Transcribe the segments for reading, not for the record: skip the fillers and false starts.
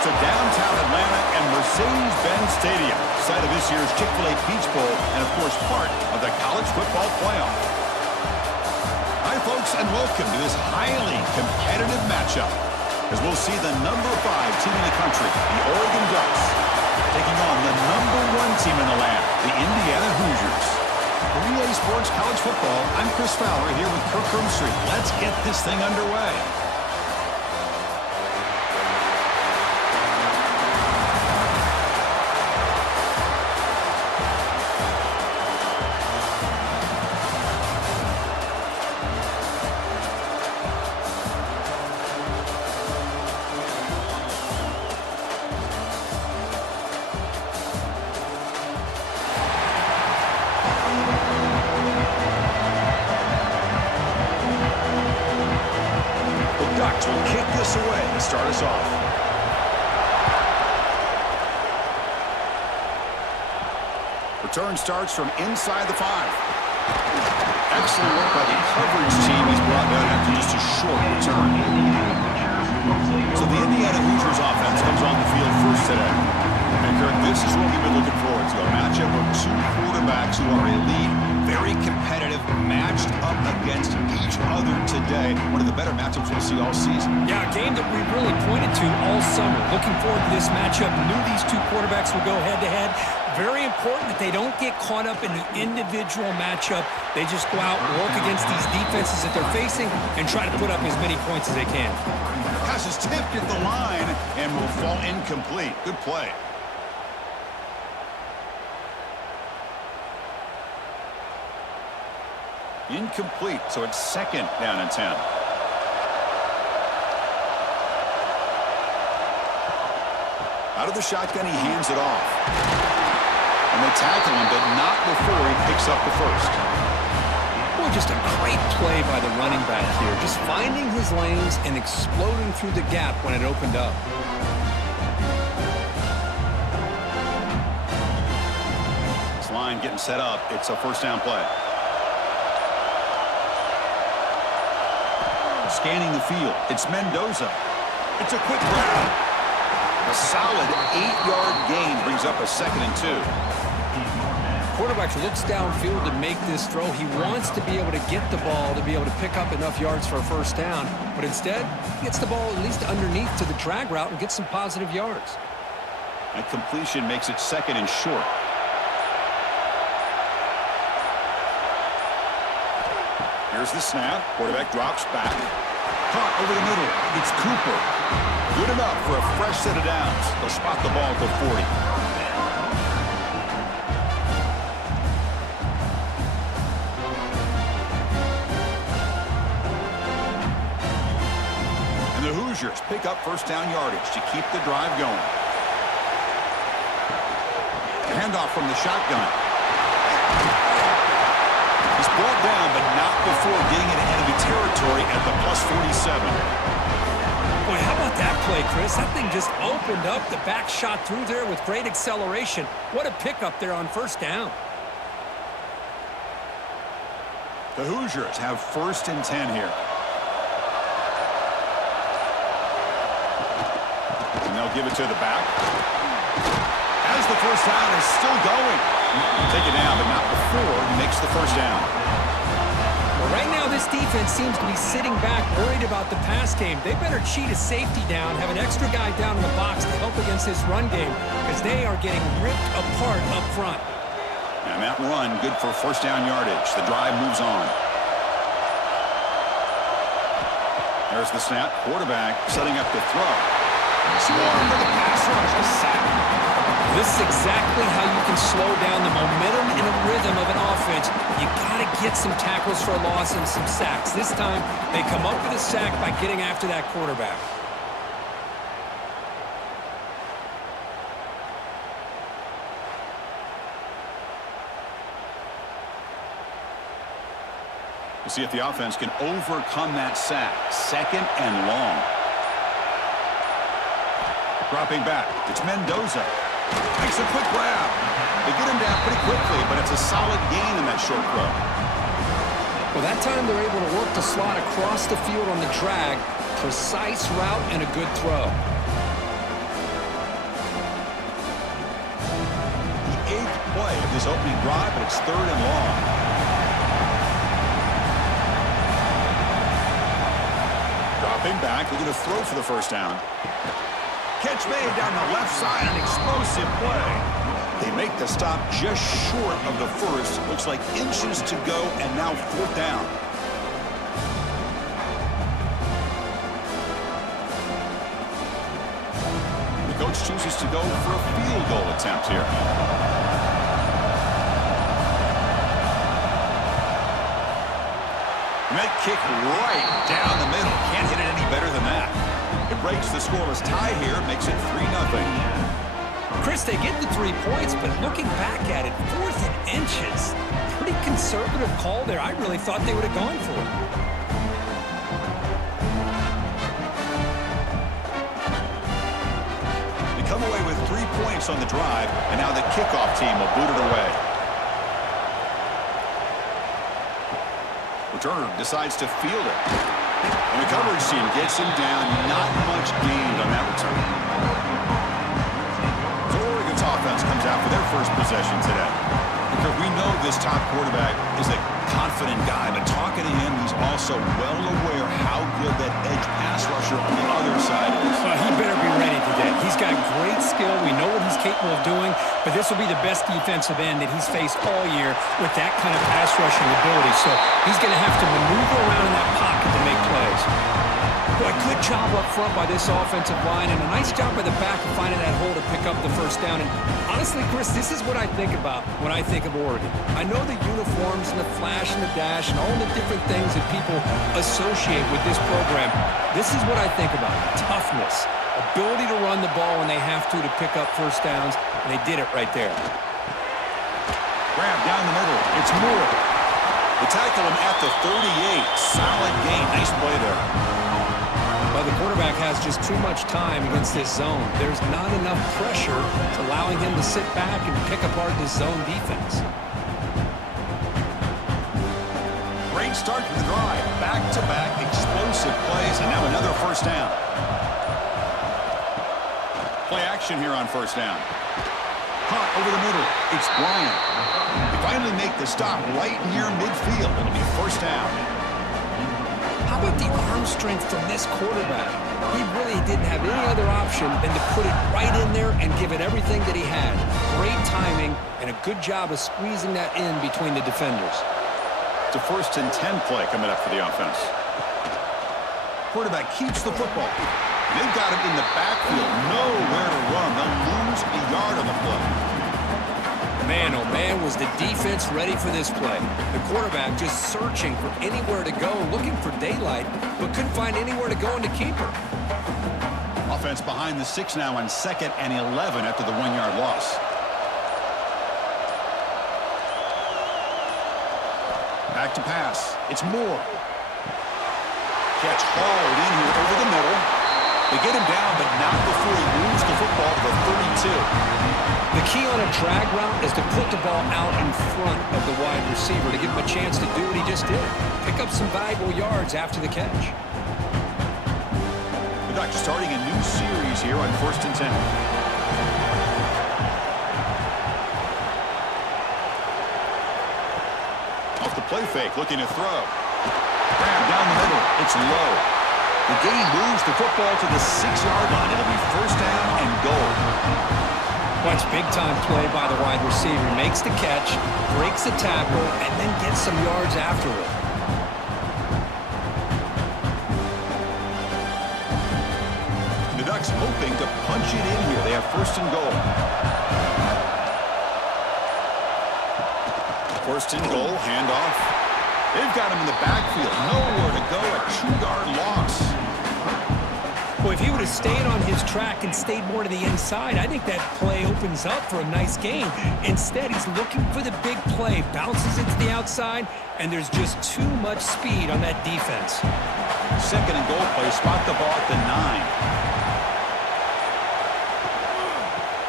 to downtown Atlanta and Mercedes-Benz Stadium, site of this year's Chick-fil-A Peach Bowl and, of course, part of the college football playoff. Hi, folks, and welcome to this highly competitive matchup as we'll see the number 5 team in the country, the Oregon Ducks, taking on the number 1 team in the land, the Indiana Hoosiers. For EA Sports College Football, I'm Chris Fowler here with Kirk Herbstreit. Let's get this thing underway. Will kick this away to start us off. Return starts from inside the 5. Excellent work by the coverage team. He's brought down after just a short return. So the Indiana Hoosiers offense comes on the field first today. And Kirk, this is what we've been looking forward to, a matchup of 2 quarterbacks who are elite, very competitive, matched up against each other today. One of the better matchups we'll see all season. Yeah, a game that we really pointed to all summer. Looking forward to this matchup. Knew these 2 quarterbacks would go head-to-head. Very important that they don't get caught up in the individual matchup. They just go out and work against these defenses that they're facing and try to put up as many points as they can. Pass is tipped at the line and will fall incomplete. Good play. Incomplete, so it's 2nd down and 10. Out of the shotgun, he hands it off. And they tackle him, but not before he picks up the first. Boy, just a great play by the running back here. Just finding his lanes and exploding through the gap when it opened up. This line getting set up. It's a first down play. Scanning the field, it's Mendoza. It's a quick grab. A solid 8-yard gain brings up a 2nd and 2. Quarterback looks downfield to make this throw. He wants to be able to get the ball to be able to pick up enough yards for a first down, but instead he gets the ball at least underneath to the drag route and gets some positive yards. And completion makes it 2nd and short. Here's the snap. Quarterback drops back. Caught over the middle. It's Cooper. Good enough for a fresh set of downs. They'll spot the ball at the 40. And the Hoosiers pick up first down yardage to keep the drive going. Handoff from the shotgun. He's brought down, but not before getting into enemy territory at the +47. Boy, how about that play, Chris? That thing just opened up. The back shot through there with great acceleration. What a pickup there on first down. The Hoosiers have 1st and 10 here. And they'll give it to the back. As the first down is still going. Take it down, but not before he makes the first down. Well, right now this defense seems to be sitting back, worried about the pass game. They better cheat a safety down, have an extra guy down in the box to help against this run game, because they are getting ripped apart up front. And that run, good for first down yardage. The drive moves on. There's the snap. Quarterback setting up the throw. Swarm for the pass rush. A sack. This is exactly how you can slow down the momentum and a rhythm of an offense. You got to get some tackles for a loss and some sacks. This time, they come up with a sack by getting after that quarterback. We'll see if the offense can overcome that sack. 2nd and long. Dropping back. It's Mendoza. Makes a quick grab. They get him down pretty quickly, but it's a solid gain in that short throw. Well, that time they're able to work the slot across the field on the drag. Precise route and a good throw. this opening drive, but it's 3rd and long. Dropping back, looking to throw for the first down. Catch made down the left side, an explosive play. They make the stop just short of the first. Looks like inches to go, and now 4th down. The coach chooses to go for a field goal attempt here. And that kick right down the middle. Can't hit it any better than that. It breaks the scoreless tie here, makes it 3-0. Chris, they get the 3 points, but looking back at it, 4th and inches. Pretty conservative call there. I really thought they would have gone for it. They come away with 3 points on the drive, and now the kickoff team will boot it away. Returner decides to field it. And the coverage team gets him down. Not much gained on that return. So Oregon's offense comes out for their first possession today. Because we know this top quarterback is a confident guy, but talking to him, he's also well aware how good that edge pass rusher on the other side is. Well, he better be ready today. He's got great skill. We know what he's capable of doing, but this will be the best defensive end that he's faced all year with that kind of pass rushing ability. So he's going to have to maneuver around in that pocket to make plays. Boy, good job up front by this offensive line, and a nice job by the back of finding that hole to pick up the first down. And honestly, Chris, this is what I think about when I think of Oregon. I know the uniforms and the flash and the dash and all the different things that people associate with this program. This is what I think about. Toughness, ability to run the ball when they have to pick up first downs, and they did it right there. Grab down the middle. It's Moore. They tackle him at the 38. Solid gain. Nice play there. Well, the quarterback has just too much time against this zone. There's not enough pressure to allowing him to sit back and pick apart this zone defense. Great start to the drive. Back-to-back explosive plays, and now another first down. Play action here on first down. Caught over the middle. It's Bryant. They finally make the stop right near midfield. It'll be first down. How about the arm strength from this quarterback? He really didn't have any other option than to put it right in there and give it everything that he had. Great timing and a good job of squeezing that in between the defenders. It's a 1st and 10 play coming up for the offense. Quarterback keeps the football. They've got him in the backfield. Nowhere to run. They'll lose a yard on the play. Man, oh man, was the defense ready for this play. The quarterback just searching for anywhere to go, looking for daylight, but couldn't find anywhere to go in the keeper. Offense behind the 6 now on 2nd and 11 after the 1-yard loss. Back to pass. It's Moore. Catch hauled in here over the middle. They get him down, but not before he moves the football to the 32. The key on a drag route is to put the ball out in front of the wide receiver to give him a chance to do what he just did. Pick up some valuable yards after the catch. The Ducks starting a new series here on 1st and 10. Off the play fake, looking to throw. Grab down the middle. It's low. The gain moves the football to the 6-yard line. It'll be first down and goal. Watch big-time play by the wide receiver. Makes the catch, breaks the tackle, and then gets some yards afterward. The Ducks hoping to punch it in here. They have 1st and goal. 1st and goal, handoff. They've got him in the backfield. Nowhere to go, a 2-yard loss. Well, if he would have stayed on his track and stayed more to the inside, I think that play opens up for a nice gain. Instead, he's looking for the big play, bounces it to the outside, and there's just too much speed on that defense. 2nd and goal play, spot the ball at the 9.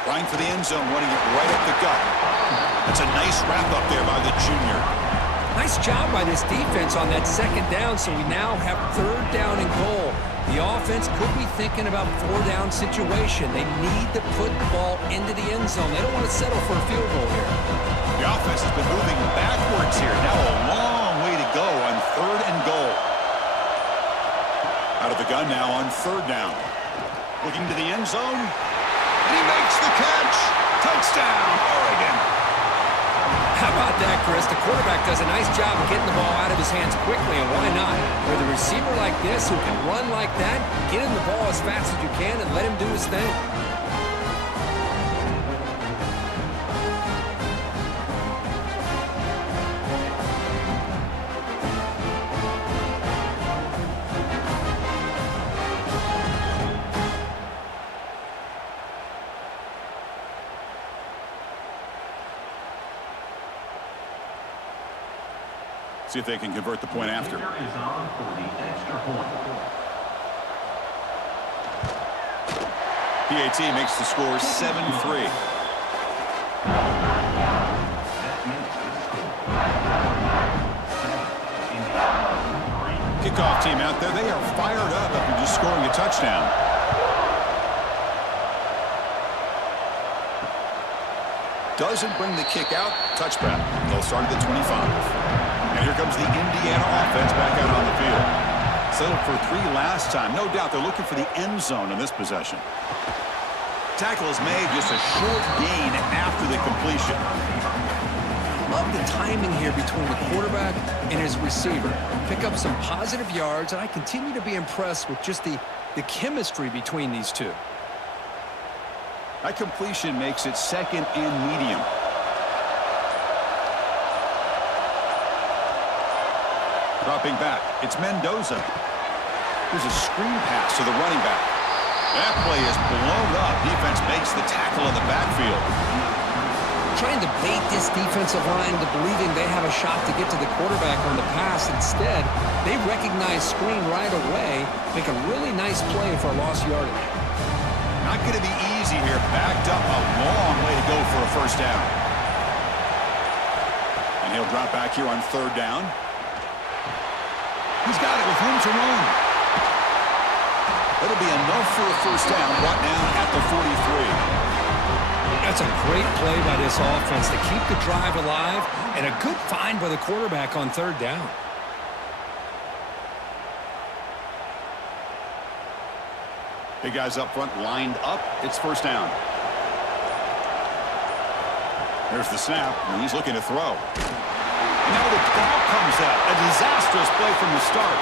Line for the end zone, running it right up the gut. That's a nice wrap up there by the junior. Nice job by this defense on that second down, so we now have third down and goal. The offense could be thinking about four-down situation. They need to put the ball into the end zone. They don't want to settle for a field goal here. The offense has been moving backwards here. Now a long way to go on third and goal. Out of the gun now on third down. Looking to the end zone. And he makes the catch. Touchdown, Oregon. How about that, Chris? The quarterback does a nice job of getting the ball out of his hands quickly, and why not? With a receiver like this who can run like that, get him the ball as fast as you can and let him do his thing. See if they can convert the point after. PAT makes the score 7-3. Kickoff team out there, they are fired up after just scoring a touchdown. Doesn't bring the kick out. Touchback. They'll start at the 25. And here comes the Indiana offense back out on the field. Settled for 3 last time. No doubt they're looking for the end zone in this possession. Tackle is made, just a short gain after the completion. Love the timing here between the quarterback and his receiver. Pick up some positive yards, and I continue to be impressed with just the chemistry between these two. That completion makes it second and medium. Dropping back, it's Mendoza. Here's a screen pass to the running back. That play is blown up. Defense makes the tackle in the backfield. Trying to bait this defensive line to believing they have a shot to get to the quarterback on the pass. Instead, they recognize screen right away, make a really nice play for a lost yardage. Not going to be easy here. Backed up a long way to go for a first down. And he'll drop back here on third down. He's got it with room to run. That'll be enough for a first down, brought down at the 43. That's a great play by this offense to keep the drive alive, and a good find by the quarterback on third down. Big guys up front lined up. It's first down. There's the snap, and he's looking to throw. Now the ball comes out. A disastrous play from the start.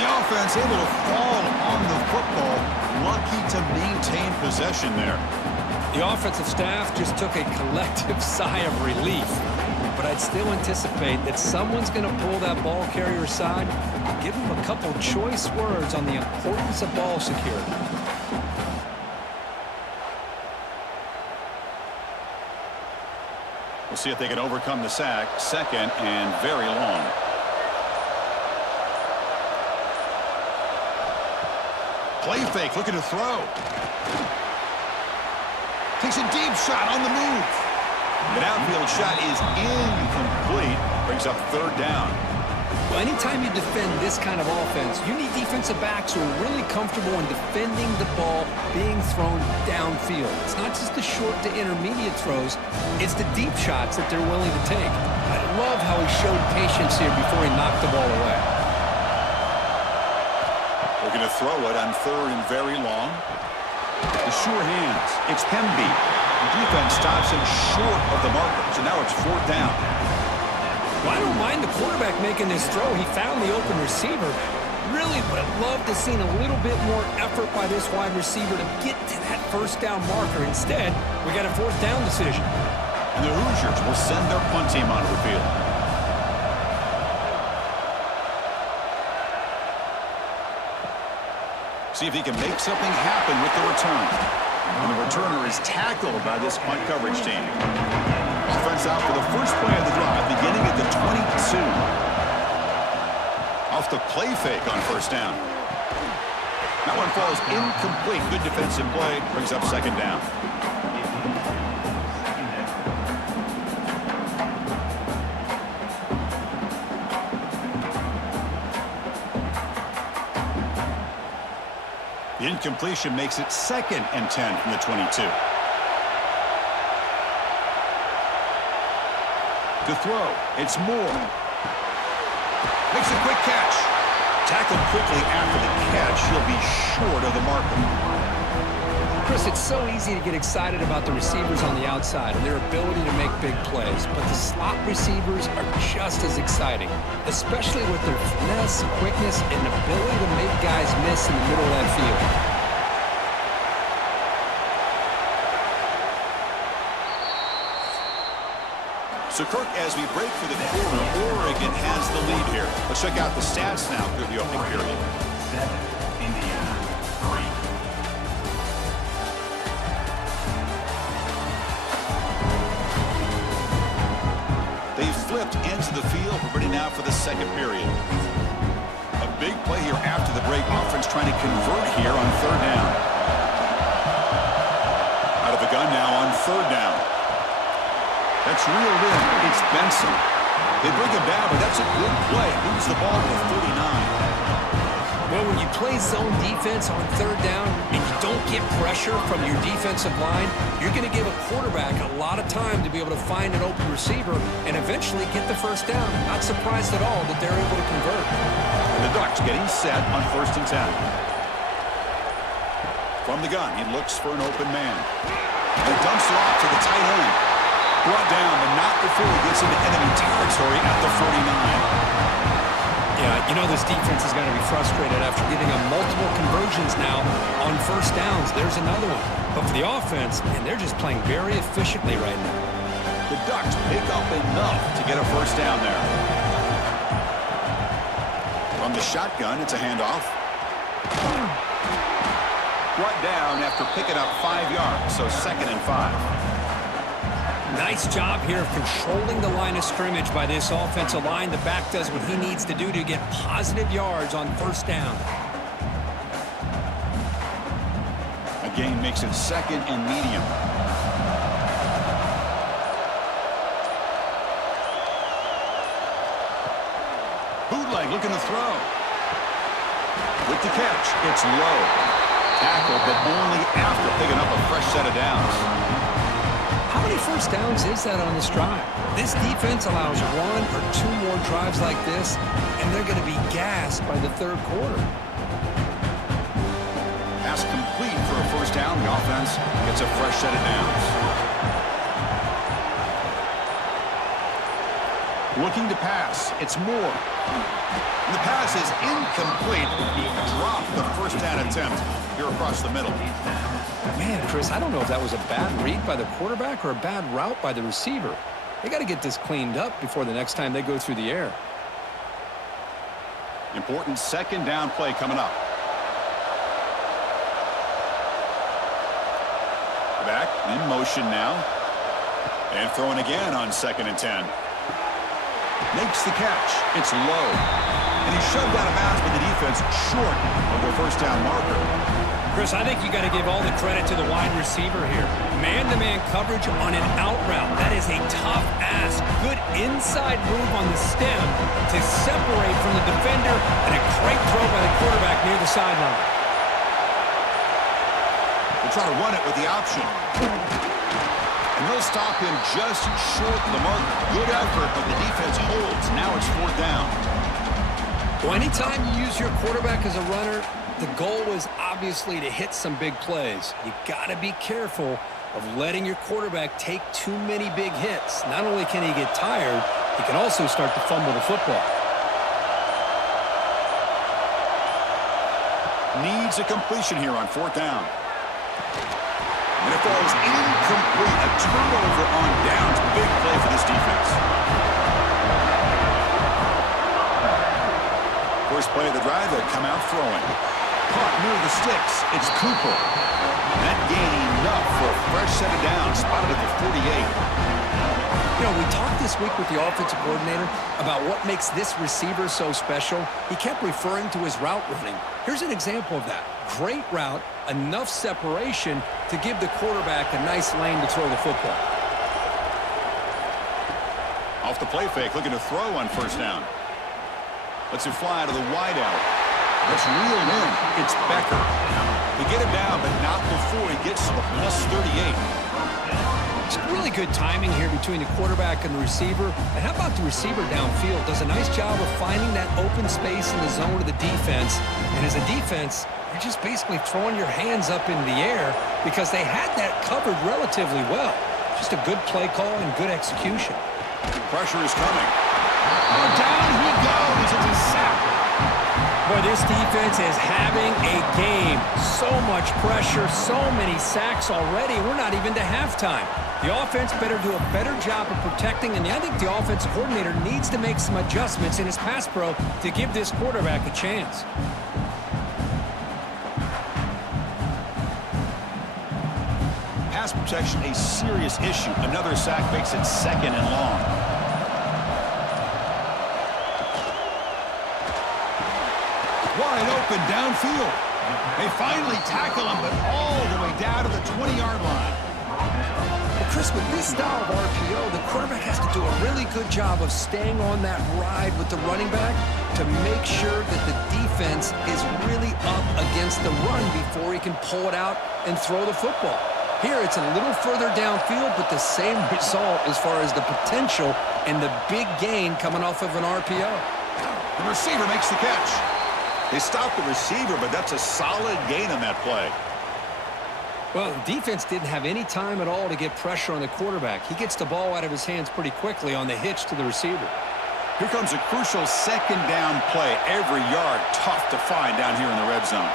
The offense able to fall on the football. Lucky to maintain possession there. The offensive staff just took a collective sigh of relief. But I'd still anticipate that someone's going to pull that ball carrier aside, give him a couple choice words on the importance of ball security. We'll see if they can overcome the sack. Second and very long. Play fake, looking to throw. Takes a deep shot on the move. An outfield shot is incomplete. Brings up third down. Well, anytime you defend this kind of offense, you need defensive backs who are really comfortable in defending the ball being thrown downfield. It's not just the short to intermediate throws, it's the deep shots that they're willing to take. I love how he showed patience here before he knocked the ball away. Looking to throw it on third and very long. The sure hands. It's Hemby. The defense stops him short of the marker, so now it's fourth down. Well, I don't mind the quarterback making this throw. He found the open receiver. Really would have loved to have seen a little bit more effort by this wide receiver to get to that first down marker. Instead, we got a fourth down decision. And the Hoosiers will send their punt team onto the field. See if he can make something happen with the return. And the returner is tackled by this punt coverage team. Offense out for the first play of the drive, beginning at the 22. Off the play fake on first down. That one falls incomplete. Good defensive play. Brings up second down. The incompletion makes it 2nd and 10 from the 22. To throw, it's Moore. Makes a quick catch. Tackled quickly after the catch. He'll be short of the marker. Chris, it's so easy to get excited about the receivers on the outside and their ability to make big plays, but the slot receivers are just as exciting, especially with their finesse, quickness, and ability to make guys miss in the middle of that field. So, Kirk, as we break for the quarter, Oregon has the lead here. Let's check out the stats now through the opening period. 7, Indiana, 3. They flipped into the field. We're ready now for the second period. A big play here after the break. Offense trying to convert here on 3rd down. Out of the gun now on 3rd down. That's reeled in. It's Benson. They bring him down, but that's a good play. Moves the ball to 39. Well, when you play zone defense on 3rd down and you don't get pressure from your defensive line, you're going to give a quarterback a lot of time to be able to find an open receiver and eventually get the 1st down. Not surprised at all that they're able to convert. The Ducks getting set on 1st and 10. From the gun, he looks for an open man. And dumps it off to the tight end. Brought down, but not before he gets into enemy territory at the 49. Yeah, you know this defense is going to be frustrated after giving them multiple conversions now on 1st downs. There's another one. But for the offense, man, they're just playing very efficiently right now. The Ducks pick up enough to get a 1st down there. From the shotgun, it's a handoff. Brought down after picking up 5 yards, so 2nd and 5. Nice job here of controlling the line of scrimmage by this offensive line. The back does what he needs to do to get positive yards on 1st down. A gain makes it 2nd and medium. Bootleg looking to throw. With the catch, it's low. Tackled, but only after picking up a fresh set of downs. How many 1st downs is that on this drive? This defense allows 1 or 2 more drives like this, and they're going to be gassed by the 3rd quarter. Pass complete for a 1st down. The offense gets a fresh set of downs. Looking to pass. It's Moore. And the pass is incomplete. He dropped the 1st down attempt here across the middle. Man, Chris, I don't know if that was a bad read by the quarterback or a bad route by the receiver. They got to get this cleaned up before the next time they go through the air. Important 2nd down play coming up. Back in motion now. And throwing again on 2nd and 10. Makes the catch. It's low. And he's shoved out of bounds by the defense short of the 1st down marker. Chris, I think you got to give all the credit to the wide receiver here. Man-to-man coverage on an out route. That is a tough ask. Good inside move on the stem to separate from the defender, and a great throw by the quarterback near the sideline. They'll try to run it with the option. And they'll stop him just short of the mark. Good effort, but the defense holds. Now it's 4th down. Well, anytime you use your quarterback as a runner, the goal is obviously to hit some big plays. You got to be careful of letting your quarterback take too many big hits. Not only can he get tired, he can also start to fumble the football. Needs a completion here on 4th down. And it falls incomplete. A turnover on downs. Big play for this defense. First play of the drive, they'll come out throwing. Caught near the sticks. It's Cooper. That gain enough for a fresh set of downs. Spotted at the 48. You know, we talked this week with the offensive coordinator about what makes this receiver so special. He kept referring to his route running. Here's an example of that. Great route, enough separation to give the quarterback a nice lane to throw the football. Off the play fake, looking to throw on 1st down. Lets it fly to the wideout. Let's reel in. It's Becker. He get him down, but not before he gets to the plus 38. It's really good timing here between the quarterback and the receiver. And how about the receiver downfield? Does a nice job of finding that open space in the zone of the defense. And as a defense, you're just basically throwing your hands up in the air because they had that covered relatively well. Just a good play call and good execution. Pressure is coming. Oh, down he goes. It's a sack. Boy, this defense is having a game. So much pressure, so many sacks already. We're not even to halftime. The offense better do a better job of protecting, and I think the offensive coordinator needs to make some adjustments in his pass pro to give this quarterback a chance. Pass protection, a serious issue. Another sack makes it 2nd and long. Wide open downfield. They finally tackle him, but all the way down to the 20-yard line. Well, Chris, with this style of RPO, the quarterback has to do a really good job of staying on that ride with the running back to make sure that the defense is really up against the run before he can pull it out and throw the football. Here, it's a little further downfield, but the same result as far as the potential and the big gain coming off of an RPO. The receiver makes the catch. They stopped the receiver, but that's a solid gain on that play. Well, the defense didn't have any time at all to get pressure on the quarterback. He gets the ball out of his hands pretty quickly on the hitch to the receiver. Here comes a crucial 2nd down play. Every yard tough to find down here in the red zone.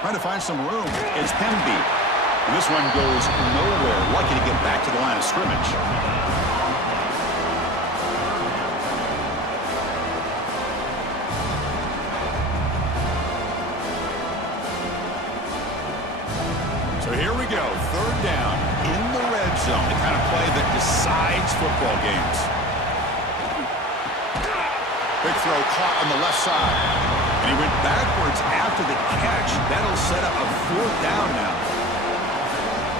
Trying to find some room. It's Hemby. And this one goes nowhere. Lucky to get back to the line of scrimmage. So here we go. 3rd down in the red zone. The kind of play that decides football games. Big throw caught on the left side. And he went backwards after the catch. That'll set up a 4th down now.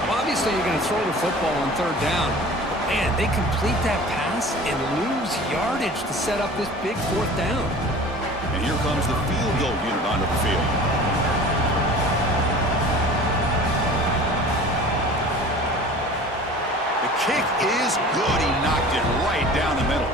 Well, obviously, you're going to throw the football on 3rd down. But man, they complete that pass and lose yardage to set up this big 4th down. And here comes the field goal unit onto the field. The kick is good. He knocked it right down the middle.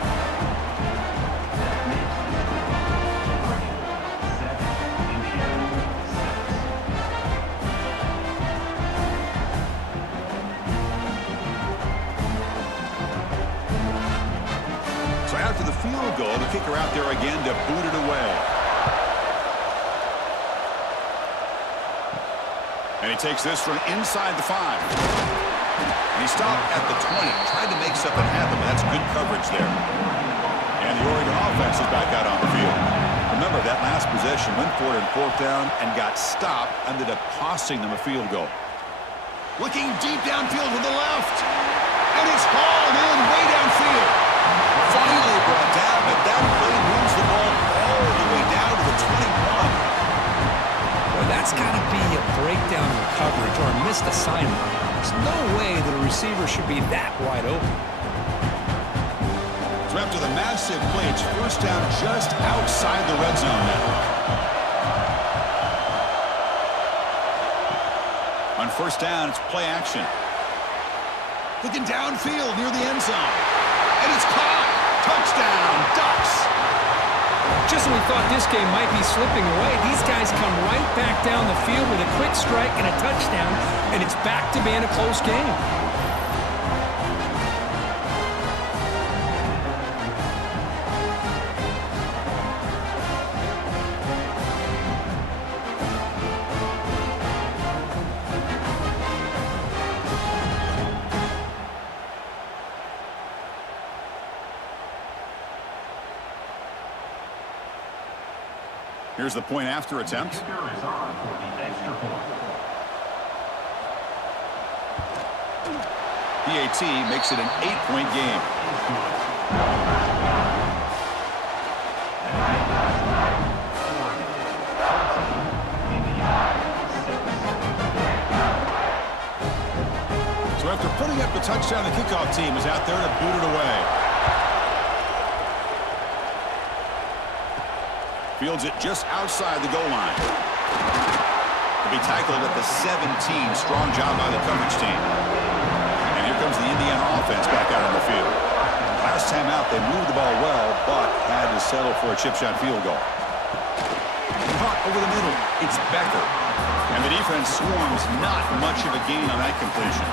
So after the field goal, the kicker out there again to boot it away. And he takes this from inside the 5. And he stopped at the 20. Tried to make something happen, but that's good coverage there. And the Oregon offense is back out on the field. Remember, that last possession went for it in 4th down and got stopped, ended up costing them a field goal. Looking deep downfield with the left. And he's hauled in way downfield. Finally brought down, but that play moves the ball all the way down to the 21. Well, that's got to be a breakdown in coverage or a missed assignment. There's no way that a receiver should be that wide open. So after the massive play, it's 1st down just outside the red zone now. On 1st down, it's play action. Looking downfield near the end zone. And it's caught. Touchdown, Ducks. Just when we thought this game might be slipping away, these guys come right back down the field with a quick strike and a touchdown, and it's back to being a close game. Here's the point after attempt. Kicker is on for the extra point. PAT makes it an 8-point game. So after putting up the touchdown, the kickoff team is out there to boot it away. Fields it just outside the goal line. He'll be tackled at the 17. Strong job by the coverage team. And here comes the Indiana offense back out on the field. Last time out, they moved the ball well, but had to settle for a chip shot field goal. Caught over the middle. It's Becker. And the defense swarms, not much of a gain on that completion.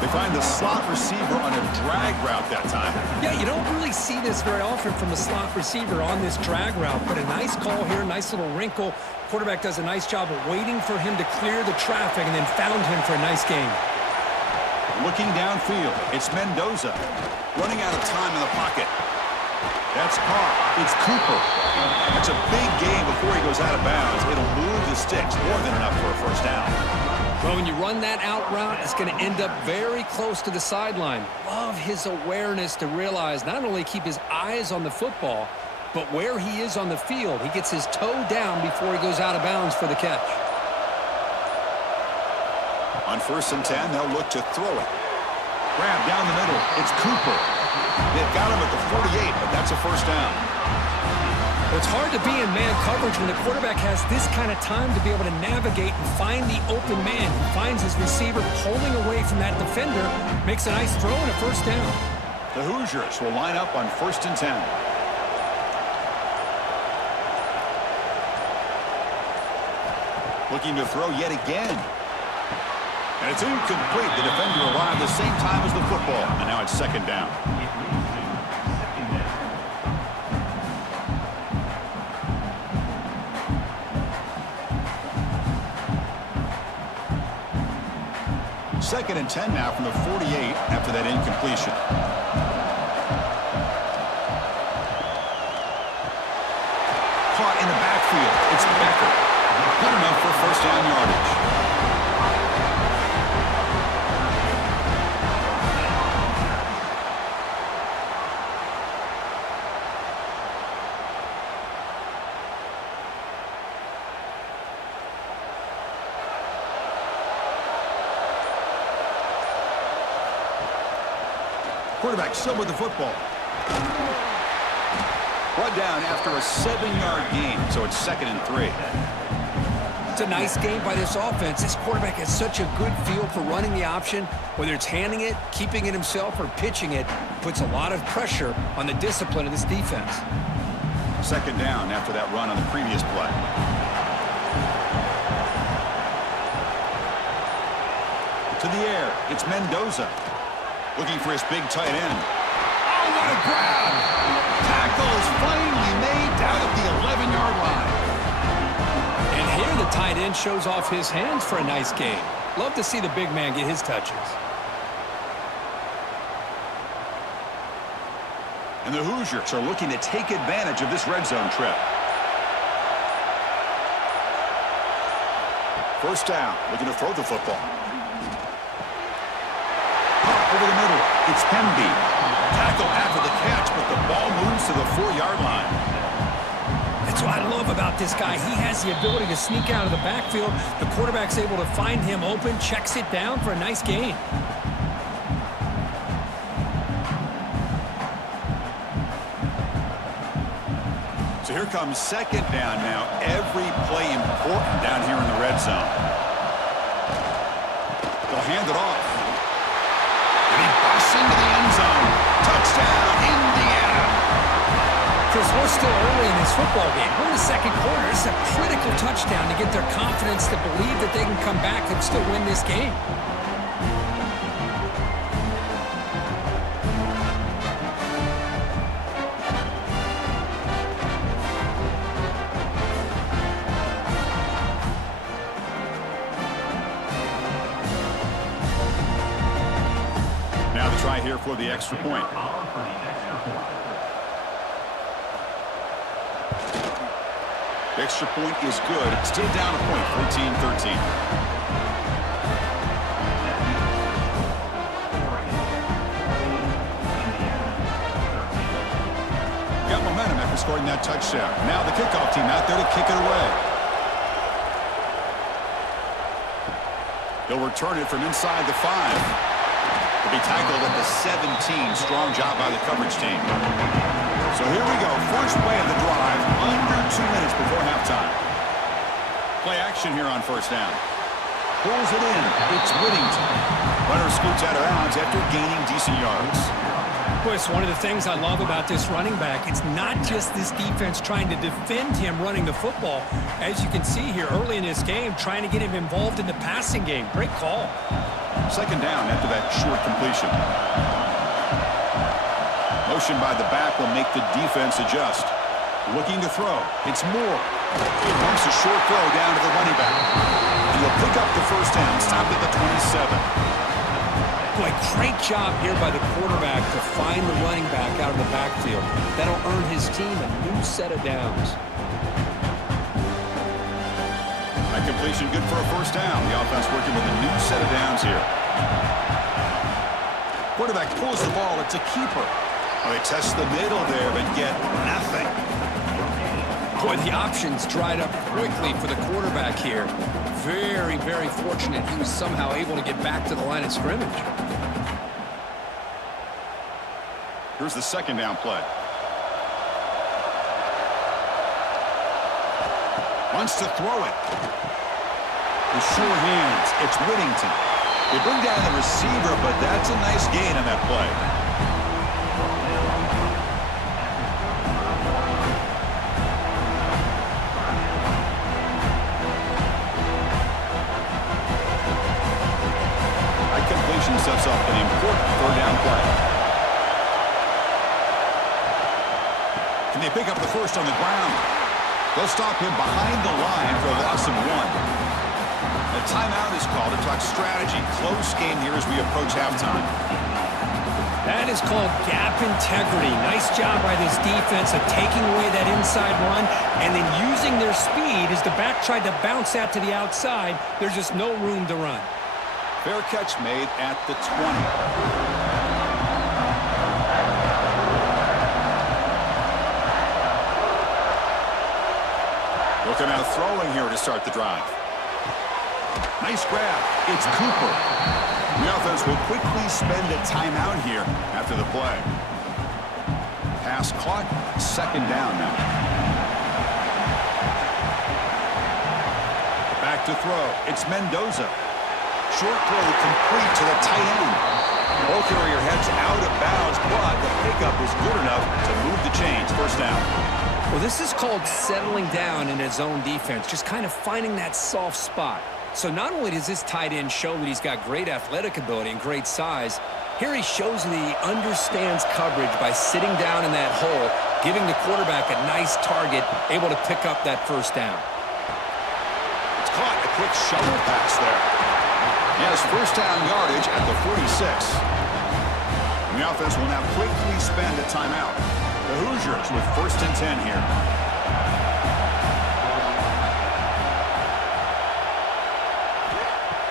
They find the slot receiver on a drag route that time. Yeah, you don't really see this very often from a slot receiver on this drag route, but a nice call here, nice little wrinkle. Quarterback does a nice job of waiting for him to clear the traffic and then found him for a nice gain. Looking downfield, it's Mendoza. Running out of time in the pocket. That's caught. It's Cooper. That's a big gain before he goes out of bounds. It'll move the sticks more than enough for a first down. Well, when you run that out route, it's going to end up very close to the sideline. Love his awareness to realize not only keep his eyes on the football, but where he is on the field. He gets his toe down before he goes out of bounds for the catch. On 1st and 10, they'll look to throw it. Grab down the middle. It's Cooper. They've got him at the 48, but that's a first down. Well, it's hard to be in man coverage when the quarterback has this kind of time to be able to navigate and find the open man. He finds his receiver pulling away from that defender, makes a nice throw and a first down. The Hoosiers will line up on 1st and 10. Looking to throw yet again. And it's incomplete. The defender arrived the same time as the football. And now it's 2nd down. Second and 10 now from the 48 after that incompletion. Caught in the backfield. It's Becker. Good enough for first down yardage. Quarterback still with the football. Brought down after a 7-yard gain, so it's 2nd and 3. It's a nice game by this offense. This quarterback has such a good feel for running the option. Whether it's handing it, keeping it himself, or pitching it, puts a lot of pressure on the discipline of this defense. 2nd down after that run on the previous play. To the air, it's Mendoza. Looking for his big tight end. Oh, what a grab! Tackle is finally made down at the 11-yard line. And here the tight end shows off his hands for a nice gain. Love to see the big man get his touches. And the Hoosiers are looking to take advantage of this red zone trip. 1st down, looking to throw the football. Over the middle, it's Hemby. Tackle after the catch, but the ball moves to the 4-yard line. That's what I love about this guy. He has the ability to sneak out of the backfield. The quarterback's able to find him open, checks it down for a nice gain. So here comes 2nd down now. Every play important down here in the red zone. They'll hand it off. And he busts into the end zone. Touchdown, Indiana. Chris, we're still early in this football game. We're in the 2nd quarter. It's a critical touchdown to get their confidence to believe that they can come back and still win this game. Now the try here for the extra point. The extra point is good. Still down a point, 14-13. Got momentum after scoring that touchdown. Now the kickoff team out there to kick it away. They'll return it from inside the 5. To be tackled at the 17. Strong job by the coverage team. So here we go. First play of the drive. Under 2 minutes before halftime. Play action here on first down. Pulls it in. It's Whittington. Runner scoots out of bounds after gaining decent yards. Boy, it's one of the things I love about this running back. It's not just this defense trying to defend him running the football. As you can see here early in this game, trying to get him involved in the passing game. Great call. Second down after that short completion. Motion by the back will make the defense adjust. Looking to throw. It's Moore. He pumps a short throw down to the running back. And he'll pick up the first down, stopped at the 27. Boy, great job here by the quarterback to find the running back out of the backfield. That'll earn his team a new set of downs. That completion good for a first down. The offense working with a new set of downs here. Quarterback pulls the ball. It's a keeper. Oh, they test the middle there, but get nothing. Boy, the options dried up quickly for the quarterback here. Very, very fortunate he was somehow able to get back to the line of scrimmage. Here's the second down play. Wants to throw it. With sure hands, it's Whittington. They bring down the receiver, but that's a nice gain on that play. That completion sets up an important third down play. Can they pick up the first on the ground? They'll stop him behind the line for a loss of 1. A timeout is called to talk strategy. Close game here as we approach halftime. That is called gap integrity. Nice job by this defense of taking away that inside run and then using their speed as the back tried to bounce that to the outside. There's just no room to run. Fair catch made at the 20. Looking out throwing here to start the drive. Nice grab. It's Cooper. The offense will quickly spend a timeout here after the play. Pass caught. Second down now. Back to throw. It's Mendoza. Short throw complete to the tight end. Ball carrier heads out of bounds, but the pickup is good enough to move the chains. First down. Well, this is called settling down in his own defense, just kind of finding that soft spot. So not only does this tight end show that he's got great athletic ability and great size, here he shows that he understands coverage by sitting down in that hole, giving the quarterback a nice target, able to pick up that first down. It's caught. A quick shovel pass there. He has first down yardage at the 46. And the offense will now quickly spend a timeout. The Hoosiers with first and 10 here.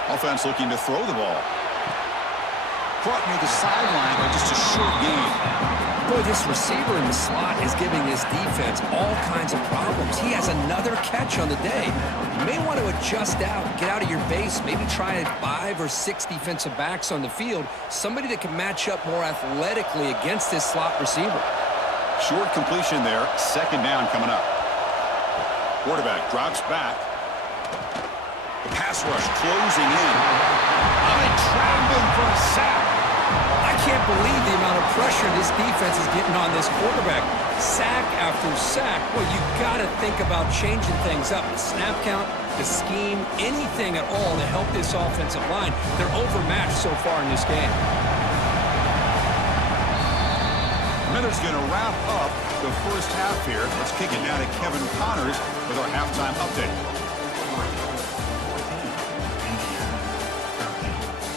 Offense looking to throw the ball. Caught near the sideline by just a short gain. Boy, this receiver in the slot is giving this defense all kinds of problems. He has another catch on the day. You may want to adjust out, get out of your base, maybe try 5 or 6 defensive backs on the field, somebody that can match up more athletically against this slot receiver. Short completion there. Second down coming up. Quarterback drops back. The pass rush closing in. They trap him for a sack. I can't believe the amount of pressure this defense is getting on this quarterback. Sack after sack. Well, you got to think about changing things up. The snap count, the scheme, anything at all to help this offensive line. They're overmatched so far in this game. Miller's going to wrap up the first half here. Let's kick it now to Kevin Connors with our halftime update.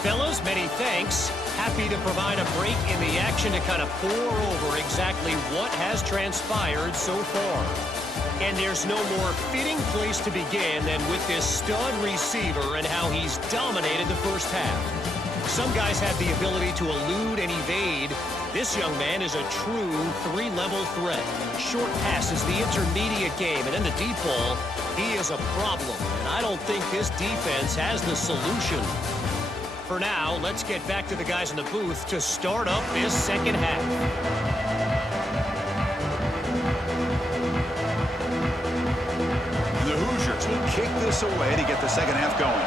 Fellas, many thanks. Happy to provide a break in the action to kind of pour over exactly what has transpired so far. And there's no more fitting place to begin than with this stud receiver and how he's dominated the first half. Some guys have the ability to elude and evade. This young man is a true 3-level threat. Short passes, the intermediate game, and then the deep ball. He is a problem, and I don't think this defense has the solution. For now, let's get back to the guys in the booth to start up this second half. The Hoosiers will kick this away to get the second half going.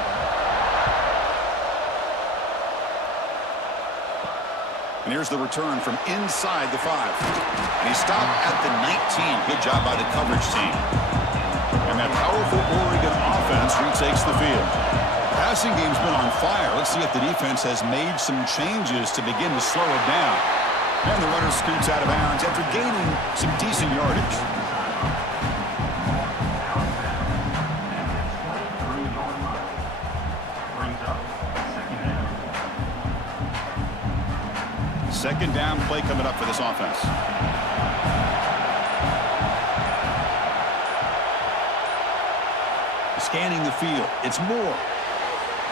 And here's the return from inside the 5. And he stopped at the 19. Good job by the coverage team. And that powerful Oregon offense retakes the field. Passing game's been on fire. Let's see if the defense has made some changes to begin to slow it down. And the runner scoots out of bounds after gaining some decent yardage. Second down play coming up for this offense. Scanning the field. It's Moore.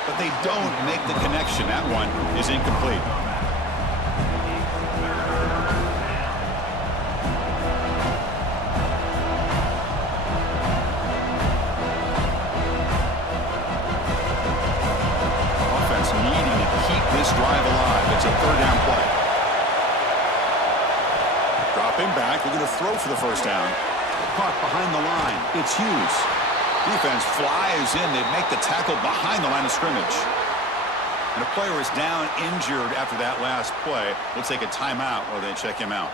But they don't make the connection. That one is incomplete. Offense needing to keep this drive alive. It's a third down play. Dropping back, looking to throw for the first down. Caught behind the line. It's Hughes. Defense flies in. They make the tackle behind the line of scrimmage. And a player is down injured after that last play. We'll take a timeout while they check him out.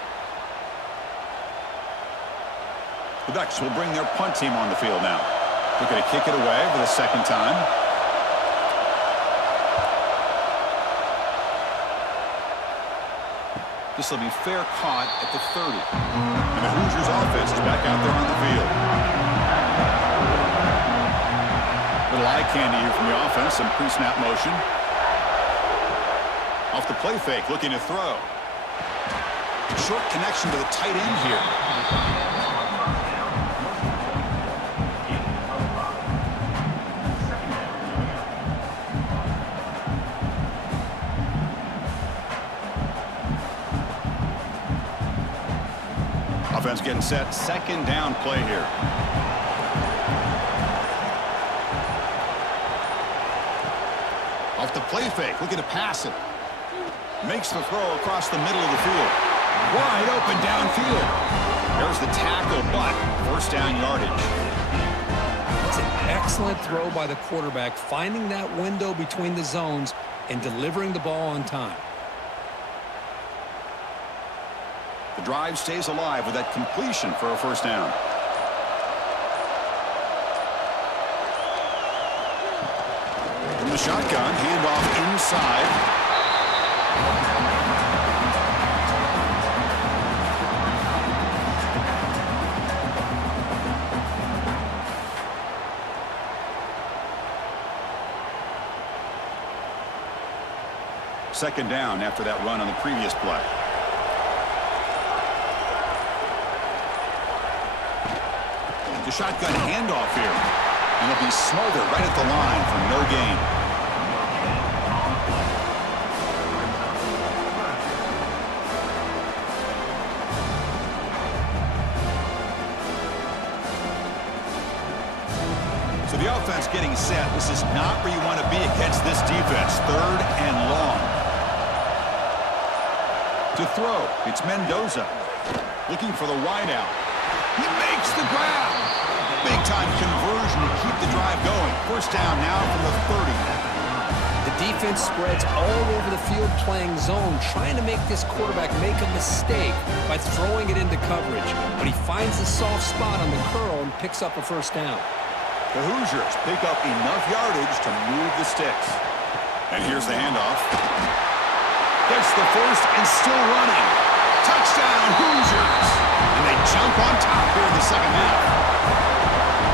The Ducks will bring their punt team on the field now. They're going to kick it away for the second time. This will be fair caught at the 30. And the Hoosiers offense is back out there on the field. Little eye candy here from the offense. Some pre-snap motion. Off the play fake, looking to throw. Short connection to the tight end here. Offense getting set. Second down play here. Off the play fake. Looking to pass it. Makes the throw across the middle of the field. Wide open downfield. There's the tackle, but first down yardage. It's an excellent throw by the quarterback, finding that window between the zones and delivering the ball on time. The drive stays alive with that completion for a first down. From the shotgun, handoff inside. Second down after that run on the previous play. The shotgun handoff here. And it'll be smothered right at the line for no gain. So the offense getting set. This is not where you want to be against this defense. Third and long. To throw, it's Mendoza. Looking for the wideout. He makes the grab. Big-time conversion to keep the drive going. First down now from the 30. The defense spreads all over the field playing zone, trying to make this quarterback make a mistake by throwing it into coverage. But he finds the soft spot on the curl and picks up a first down. The Hoosiers pick up enough yardage to move the sticks. And here's the handoff. Gets the first and still running. Touchdown, Hoosiers! And they jump on top here in the second half.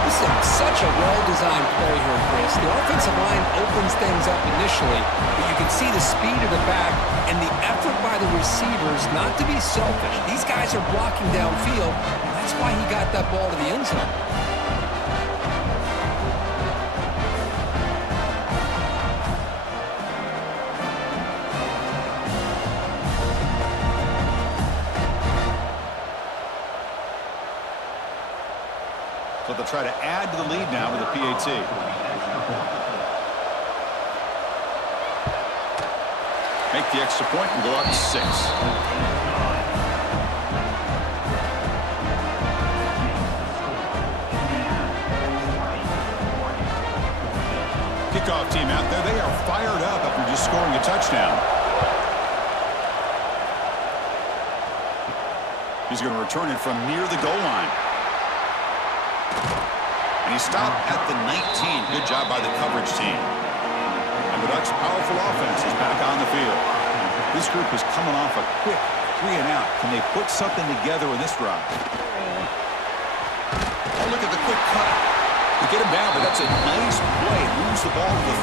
This is such a well-designed play here, Chris. The offensive line opens things up initially, but you can see the speed of the back and the effort by the receivers not to be selfish. These guys are blocking downfield. That's why he got that ball to the end zone. So they'll try to add to the lead now with a PAT. Make the extra point and go up 6. Kickoff team out there, they are fired up after just scoring a touchdown. He's going to return it from near the goal line. And he stopped at the 19. Good job by the coverage team. And the Ducks' powerful offense is back on the field. This group is coming off a quick 3-and-out. Can they put something together in this drive? Oh, look at the quick cut. They get him down, but that's a nice play. Moves the ball to the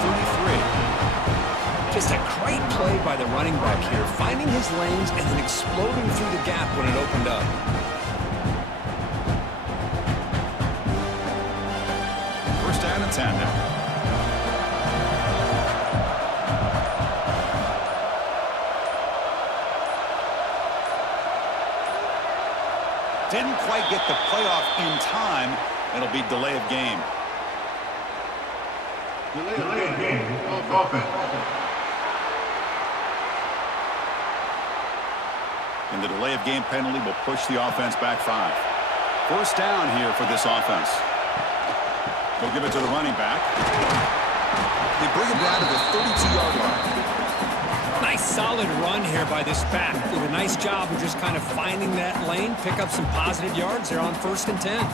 33. Just a great play by the running back here, finding his lanes and then exploding through the gap when it opened up. First down and 10 now. Didn't quite get the playoff in time. It'll be delay of game. Delay of game. Offense. And the delay of game penalty will push the offense back 5. First down here for this offense. They'll give it to the running back. They bring him down to the 32-yard line. Nice solid run here by this back. Did a nice job of just kind of finding that lane, pick up some positive yards there on 1st and 10.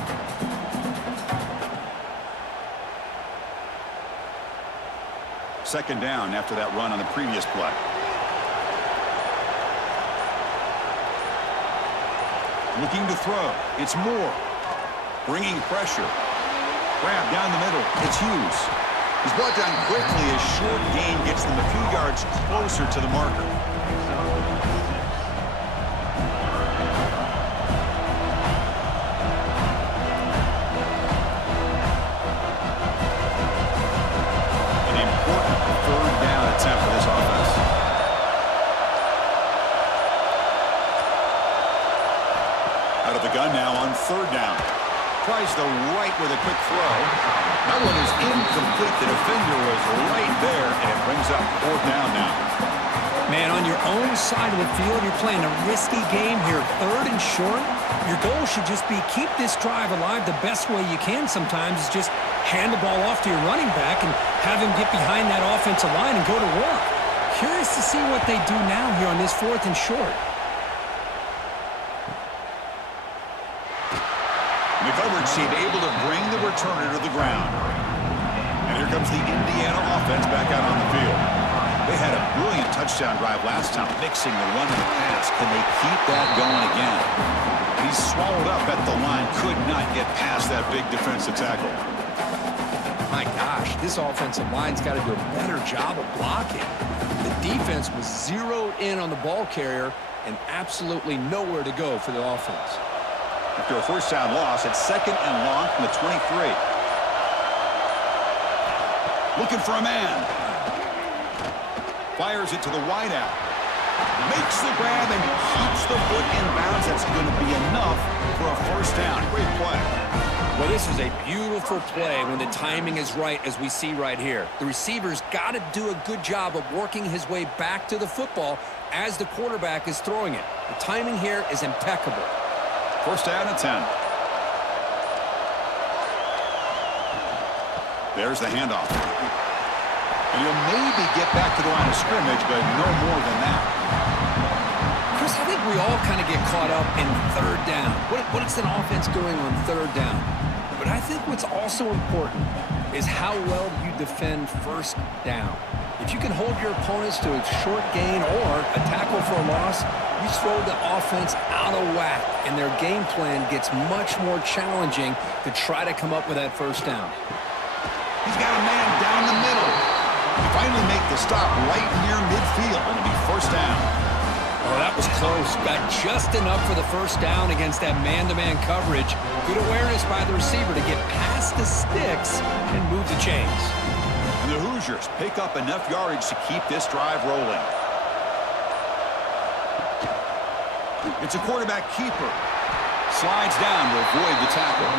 Second down after that run on the previous play. Looking to throw. It's Moore. Bringing pressure. Grab down the middle. It's Hughes. He's brought down quickly as short gain gets them a few yards closer to the marker. An important third down attempt for this offense. Out of the gun now on 3rd down. Tries the right with a quick throw. That one is incomplete. The defender was right there, and it brings up 4th down now. Man, on your own side of the field, you're playing a risky game here. 3rd and short. Your goal should just be keep this drive alive the best way you can sometimes is just hand the ball off to your running back and have him get behind that offensive line and go to work. Curious to see what they do now here on this 4th and short. The coverage team able to bring the returner to the ground. And here comes the Indiana offense back out on the field. They had a brilliant touchdown drive last time, mixing the run and the pass. Can they keep that going again? He's swallowed up at the line, could not get past that big defensive tackle. My gosh, this offensive line's got to do a better job of blocking. The defense was zeroed in on the ball carrier and absolutely nowhere to go for the offense. After a first down loss, it's 2nd and long from the 23. Looking for a man. Fires it to the wideout. Makes the grab and keeps the foot in bounds. That's going to be enough for a first down. Great play. Well, this is a beautiful play when the timing is right, as we see right here. The receiver's got to do a good job of working his way back to the football as the quarterback is throwing it. The timing here is impeccable. First down and 10. There's the handoff. And he'll maybe get back to the line of scrimmage, but no more than that. Chris, I think we all kind of get caught up in 3rd down. What is an offense doing on 3rd down? But I think what's also important is how well you defend 1st down. If you can hold your opponents to a short gain or a tackle for a loss, you throw the offense out of whack, and their game plan gets much more challenging to try to come up with that 1st down. He's got a man down the middle. They finally make the stop right near midfield. It'll be 1st down. Oh, that was close. Got just enough for the 1st down against that man-to-man coverage. Good awareness by the receiver to get past the sticks and move the chains. And the Hoosiers pick up enough yardage to keep this drive rolling. It's a quarterback keeper. Slides down to avoid the tackle.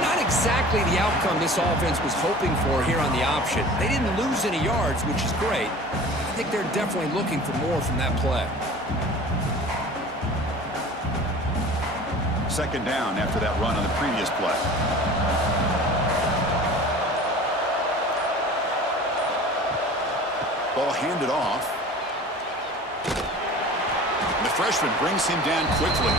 Not exactly the outcome this offense was hoping for here on the option. They didn't lose any yards, which is great. I think they're definitely looking for more from that play. 2nd down after that run on the previous play. Ball handed off. And the freshman brings him down quickly.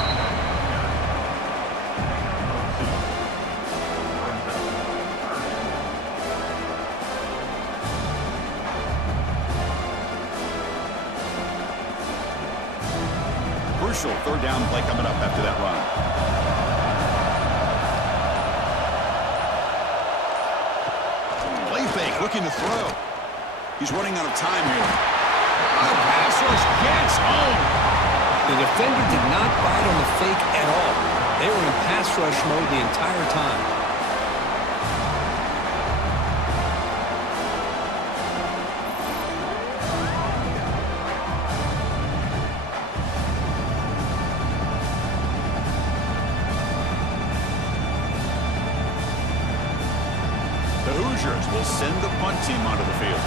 Crucial third down play coming up after that run. Play fake, looking to throw. He's running out of time here. The pass rush gets home. The defender did not bite on the fake at all. They were in pass rush mode the entire time. The Hoosiers will send the punt team onto the field.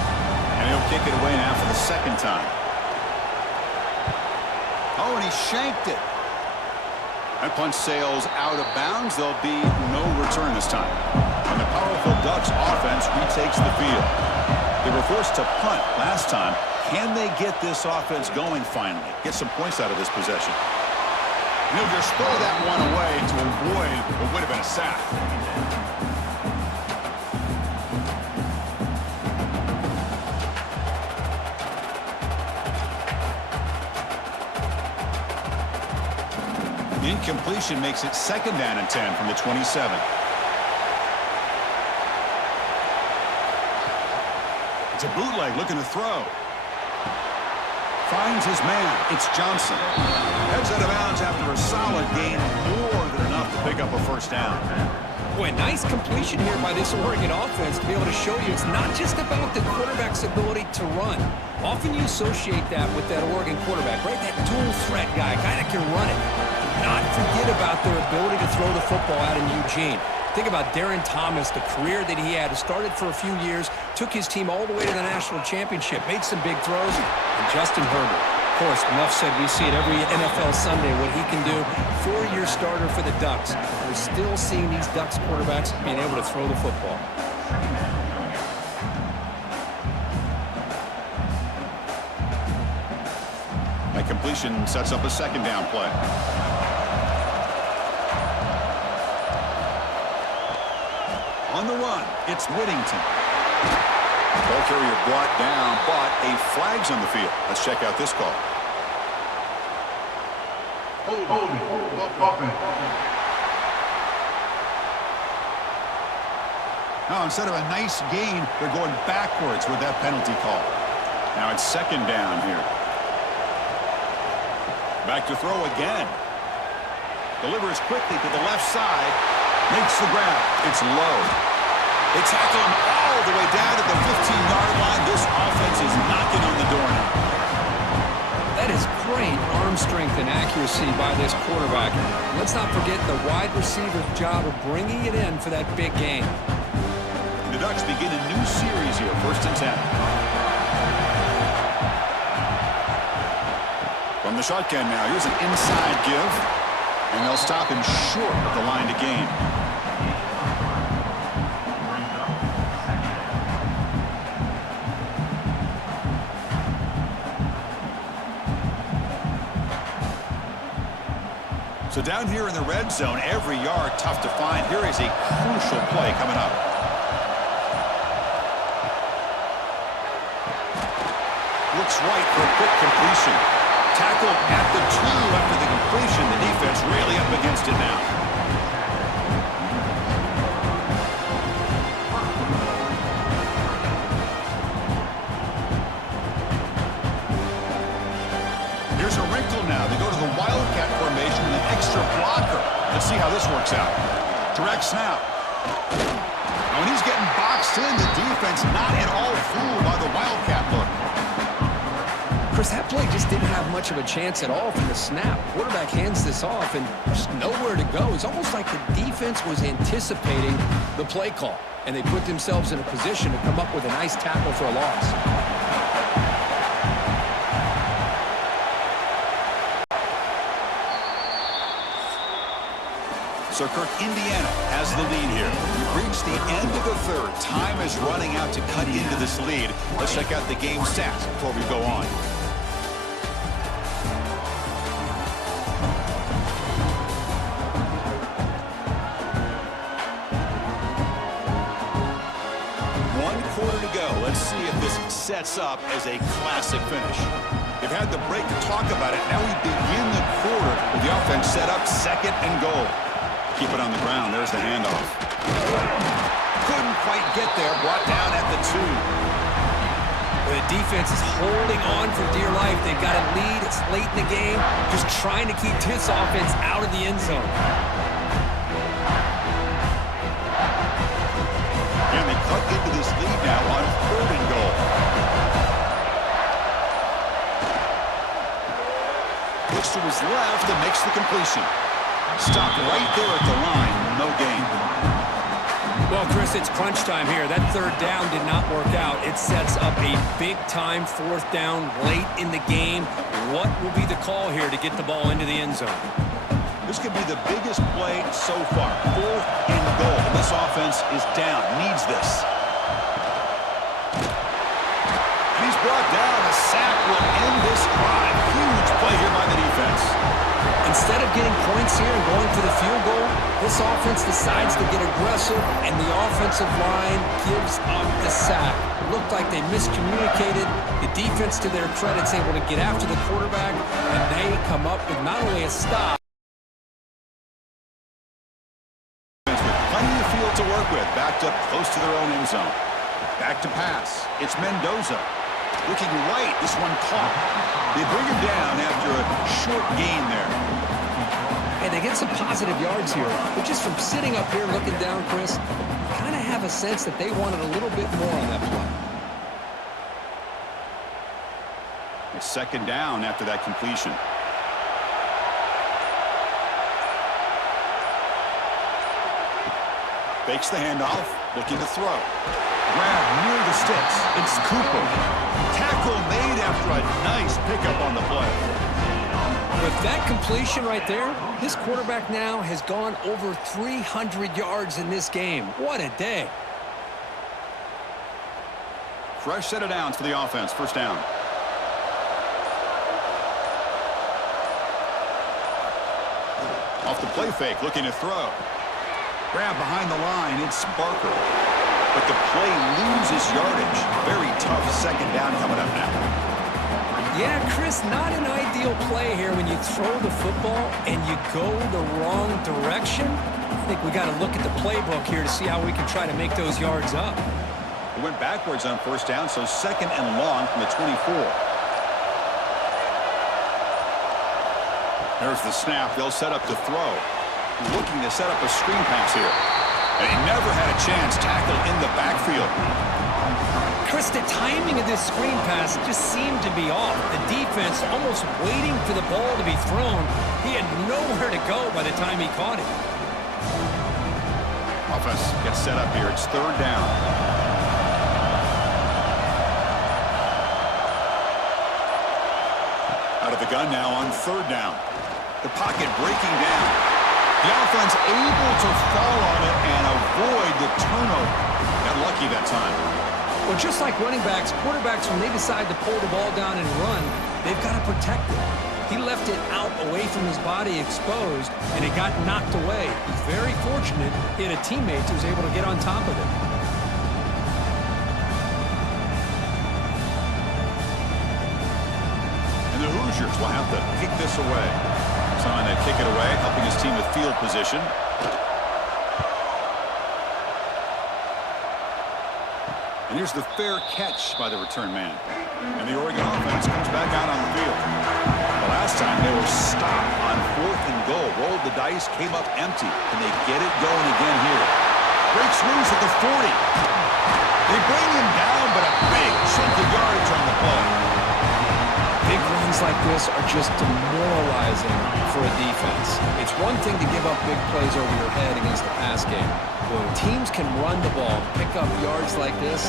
And he'll kick it away now for the second time. Oh, and he shanked it. That punt sails out of bounds. There'll be no return this time. And the powerful Ducks offense retakes the field. They were forced to punt last time. Can they get this offense going finally? Get some points out of this possession. And he'll just throw that one away to avoid what would have been a sack. Incompletion makes it 2nd down and 10 from the 27. It's a bootleg looking to throw. Finds his man. It's Johnson. Heads out of bounds after a solid gain, more than enough to pick up a first down. Boy, nice completion here by this Oregon offense to be able to show you it's not just about the quarterback's ability to run. Often you associate that with that Oregon quarterback, right? That dual threat guy that can run it. Not forget about their ability to throw the football out in Eugene. Think about Darren Thomas, the career that he had. He started for a few years, took his team all the way to the national championship, made some big throws, and Justin Herbert. Of course, enough said, we see it every NFL Sunday what he can do. 4-year starter for the Ducks. We're still seeing these Ducks quarterbacks being able to throw the football. That completion sets up a 2nd down play. On the run, it's Whittington. Ball carrier brought down, but a flag's on the field. Let's check out this call. Holding. Offense. Now, instead of a nice gain, they're going backwards with that penalty call. Now it's 2nd down here. Back to throw again. Delivers quickly to the left side. Makes the grab. It's low. They tackle him all the way down to the 15-yard line. This offense is knocking on the door now. That is great arm strength and accuracy by this quarterback. Let's not forget the wide receiver's job of bringing it in for that big game. The Ducks begin a new series here, 1st and 10. From the shotgun now, here's an inside give. And they'll stop him short of the line to gain. So down here in the red zone, every yard tough to find. Here is a crucial play coming up. Looks right for a quick completion. Tackled at the 2 after the completion. The defense really up against it now. Here's a wrinkle now. They go to the Wildcat formation with an extra blocker. Let's see how this works out. Direct snap. Now, when he's getting boxed in, the defense not at all fooled by the Wildcat look. Chris, that play just didn't have much of a chance at all from the snap. Quarterback hands this off and just nowhere to go. It's almost like the defense was anticipating the play call, and they put themselves in a position to come up with a nice tackle for a loss. So Kirk, Indiana has the lead here. We've reached the end of the third. Time is running out to cut into this lead. Let's check out the game stats before we go on. Let's see if this sets up as a classic finish. They've had the break to talk about it. Now we begin the quarter with the offense set up, second and goal. Keep it on the ground. There's the handoff. Couldn't quite get there. Brought down at the 2. The defense is holding on for dear life. They've got a lead. It's late in the game. Just trying to keep this offense out of the end zone. And they cut into this lead now on 3rd and goal. Looks to his left and makes the completion. Stopped right there at the line. No gain. Well, Chris, it's crunch time here. That 3rd down did not work out. It sets up a big-time 4th down late in the game. What will be the call here to get the ball into the end zone? This could be the biggest play so far. 4th and goal. This offense is down. Needs this. And he's brought down. A sack will end this drive. Huge play here by the defense. Instead of getting points here and going for the field goal, this offense decides to get aggressive, and the offensive line gives up the sack. It looked like they miscommunicated. The defense, to their credit, is able to get after the quarterback, and they come up with not only a stop, to work with, backed up close to their own end zone. Back to pass. It's Mendoza. Looking right, this one caught. They bring him down after a short gain there. And they get some positive yards here. But just from sitting up here looking down, Chris, you kind of have a sense that they wanted a little bit more on that play. It's 2nd down after that completion. Fakes the handoff, looking to throw. Grab near the sticks. It's Cooper. Tackle made after a nice pickup on the play. With that completion right there, this quarterback now has gone over 300 yards in this game. What a day. Fresh set of downs for the offense. 1st down. Off the play fake, looking to throw. Grab behind the line, it's Barker. But the play loses yardage. Very tough 2nd down coming up now. Yeah, Chris, not an ideal play here when you throw the football and you go the wrong direction. I think we got to look at the playbook here to see how we can try to make those yards up. It went backwards on 1st down, so 2nd and long from the 24. There's the snap. They'll set up to throw. Looking to set up a screen pass here. And he never had a chance. Tackle in the backfield. Chris, the timing of this screen pass just seemed to be off. The defense almost waiting for the ball to be thrown. He had nowhere to go by the time he caught it. Offense gets set up here. It's 3rd down. Out of the gun now on 3rd down. The pocket breaking down. The offense able to fall on it and avoid the turnover. Got lucky that time. Well, just like running backs, quarterbacks, when they decide to pull the ball down and run, they've got to protect it. He left it out away from his body exposed, and it got knocked away. He's very fortunate he had a teammate who was able to get on top of it. And the Hoosiers will have to kick this away. Trying to kick it away, helping his team with field position. And here's the fair catch by the return man. And the Oregon offense comes back out on the field. The last time they were stopped on 4th and goal. Rolled the dice, came up empty. And they get it going again here. Breaks loose at the 40. They bring him down, but a big chunk of yardage on the play. Big runs like this are just demoralizing for a defense. It's one thing to give up big plays over your head against the pass game. When teams can run the ball, pick up yards like this,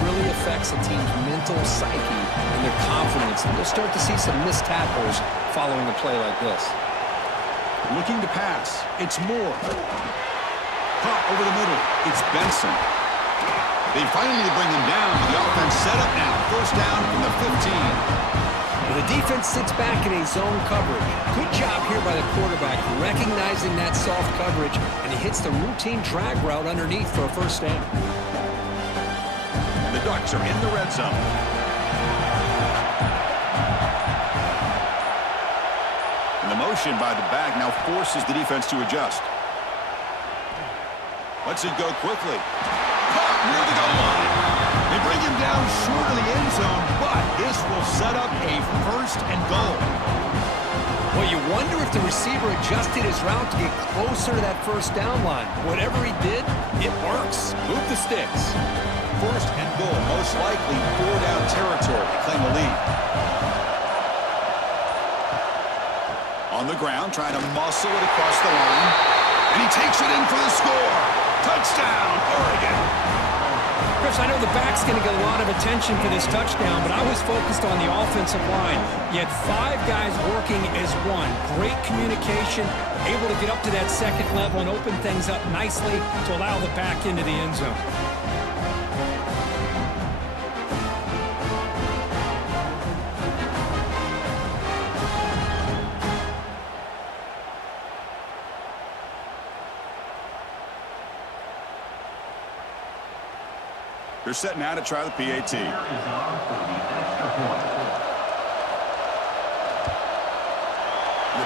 really affects a team's mental psyche and their confidence. And you'll start to see some missed tackles following a play like this. Looking to pass. It's Moore. Caught over the middle. It's Benson. They finally bring him down, but the offense set up now. First down from the 15. The defense sits back in a zone coverage. Good job here by the quarterback, recognizing that soft coverage, and he hits the routine drag route underneath for a first down. And the Ducks are in the red zone. And the motion by the back now forces the defense to adjust. Lets it go quickly. Caught near the goal line. They bring him down short of the end zone, but this will set up a first and goal. Well, you wonder if the receiver adjusted his route to get closer to that first down line. Whatever he did, it works. Move the sticks. First and goal, most likely 4-down territory to claim the lead. On the ground, trying to muscle it across the line. And he takes it in for the score. Touchdown, Oregon. Chris, I know the back's going to get a lot of attention for this touchdown, but I was focused on the offensive line. You had 5 guys working as one. Great communication, able to get up to that second level and open things up nicely to allow the back into the end zone. They're setting out to try the PAT. The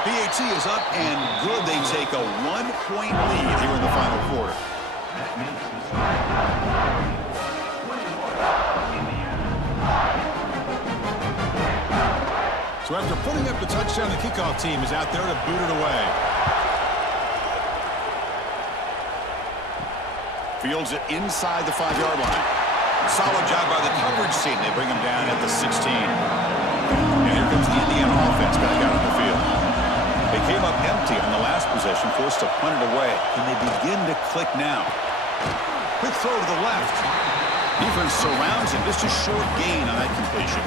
PAT is up and good. They take a 1-point lead here in the final quarter. So after putting up the touchdown, the kickoff team is out there to boot it away. Fields it inside the 5-yard line. Solid job by the coverage team. They bring him down at the 16. And here comes the Indiana offense back out on the field. They came up empty on the last possession, forced to punt it away. Can they begin to click now? Quick throw to the left. Defense surrounds him. Just a short gain on that completion.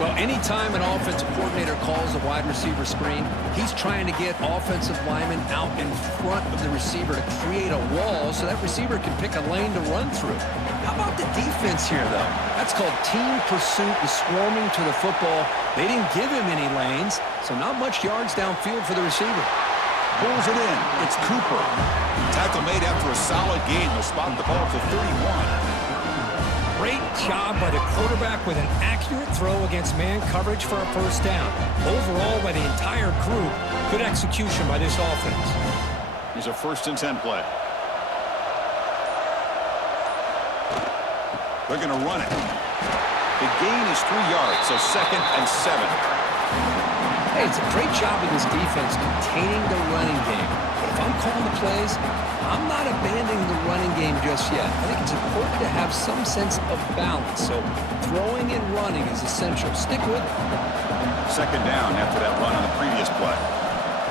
Well, anytime an offensive coordinator calls a wide receiver screen, he's trying to get offensive linemen out in front of the receiver to create a wall so that receiver can pick a lane to run through. How about the defense here, though? That's called team pursuit and swarming to the football. They didn't give him any lanes, so not much yards downfield for the receiver. Pulls it in. It's Cooper. Tackle made after a solid gain. They'll spot the ball to 31. Great job by the quarterback with an accurate throw against man coverage for a first down. Overall, by the entire group, good execution by this offense. Here's a 1st and 10 play. They're going to run it. The gain is 3 yards, so 2nd and 7. Hey, it's a great job of this defense containing the running game. But if I'm calling the plays, I'm not abandoning the running game just yet. I think it's important to have some sense of balance. So throwing and running is essential. Stick with it. 2nd down after that run on the previous play.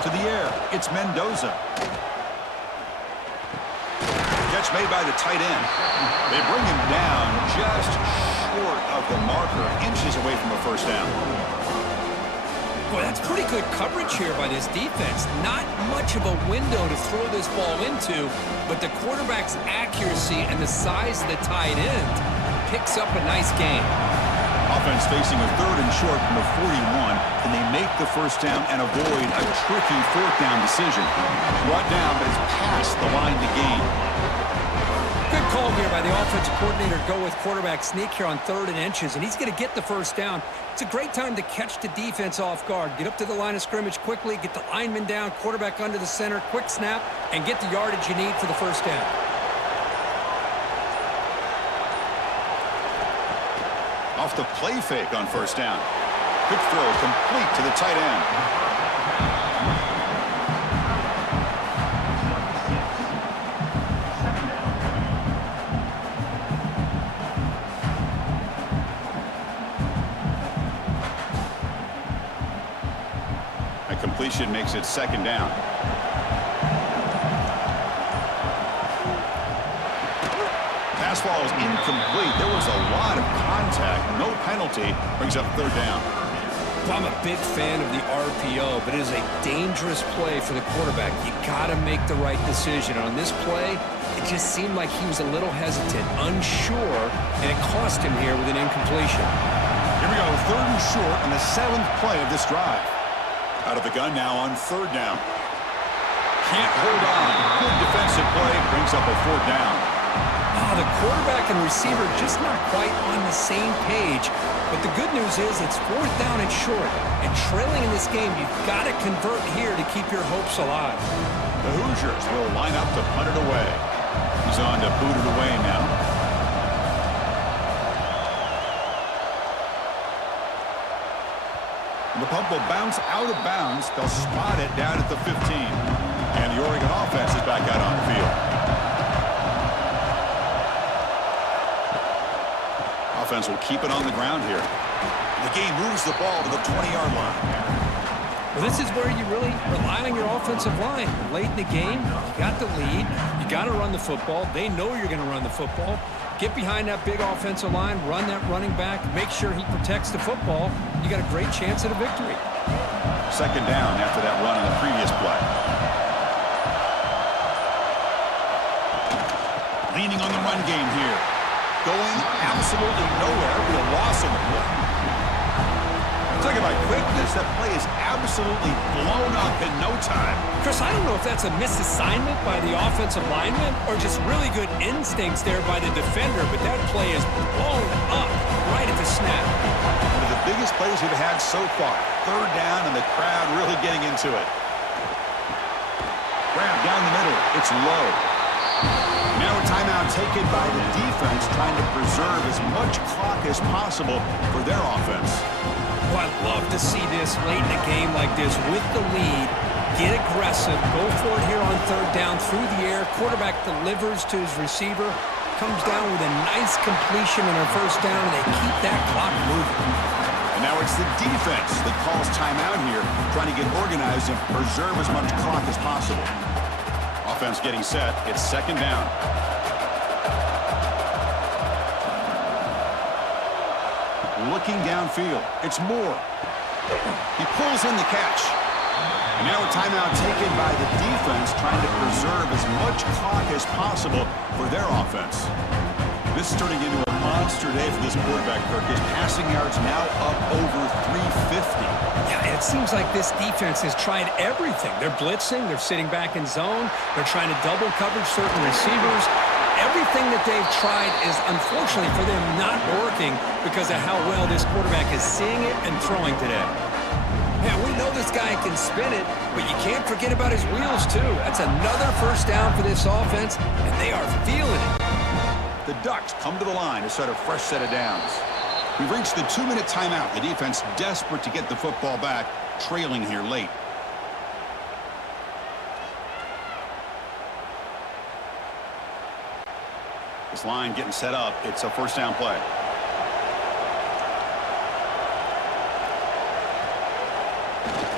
To the air, it's Mendoza. Catch made by the tight end. They bring him down just short of the marker, inches away from a first down. Boy, that's pretty good coverage here by this defense. Not much of a window to throw this ball into, but the quarterback's accuracy and the size of the tight end picks up a nice gain. Offense facing a 3rd and short from the 41. Can they make the first down and avoid a tricky 4th down decision? Brought down, but it's past the line to gain. Good call here by the offensive coordinator to go with quarterback sneak here on 3rd and inches, and he's going to get the first down. It's a great time to catch the defense off guard. Get up to the line of scrimmage quickly, get the lineman down, quarterback under the center, quick snap, and get the yardage you need for the first down. Off the play fake on first down. Quick throw complete to the tight end. Completion makes it 2nd down. Pass ball is incomplete. There was a lot of contact. No penalty. Brings up 3rd down. Well, I'm a big fan of the RPO, but it is a dangerous play for the quarterback. You got to make the right decision. On this play, it just seemed like he was a little hesitant, unsure, and it cost him here with an incompletion. Here we go, 3rd and short on the 7th play of this drive. Out of the gun now on 3rd down. Can't hold on. Good defensive play, brings up a 4th down. The quarterback and receiver just not quite on the same page. But the good news is it's 4th down and short. And trailing in this game, you've got to convert here to keep your hopes alive. The Hoosiers will line up to punt it away. He's on to boot it away now. The punt will bounce out of bounds. They'll spot it down at the 15. And the Oregon offense is back out on the field. Offense will keep it on the ground here. The game moves the ball to the 20-yard line. Well, this is where you really rely on your offensive line. Late in the game, you got the lead. You got to run the football. They know you're going to run the football. Get behind that big offensive line, run that running back, make sure he protects the football. You got a great chance at a victory. 2nd down after that run on the previous play. Leaning on the run game here. Going absolutely nowhere with a loss on the play. Talk about quickness, that play is absolutely blown up in no time. Chris, I don't know if that's a misassignment by the offensive lineman or just really good instincts there by the defender, but that play is blown up right at the snap. One of the biggest plays we've had so far. 3rd down and the crowd really getting into it. Grab down the middle. It's low. Now a timeout taken by the defense, trying to preserve as much clock as possible for their offense. Well, I'd love to see this late in a game like this with the lead. Get aggressive. Go for it here on 3rd down through the air. Quarterback delivers to his receiver. Comes down with a nice completion on their 1st down, and they keep that clock moving. And now it's the defense that calls timeout here, trying to get organized and preserve as much clock as possible. Offense getting set. It's 2nd down. Looking downfield. It's Moore. He pulls in the catch. And now a timeout taken by the defense, trying to preserve as much clock as possible for their offense. This is turning into a monster day for this quarterback, Kirk. His passing yards now up over 350. Yeah, it seems like this defense has tried everything. They're blitzing. They're sitting back in zone. They're trying to double cover certain receivers. Everything that they've tried is, unfortunately for them, not working because of how well this quarterback is seeing it and throwing today. Yeah, we know this guy can spin it, but you can't forget about his wheels, too. That's another 1st down for this offense, and they are feeling it. The Ducks come to the line to start a fresh set of downs. We've reached the 2-minute timeout. The defense desperate to get the football back, trailing here late. This line getting set up. It's a 1st down play.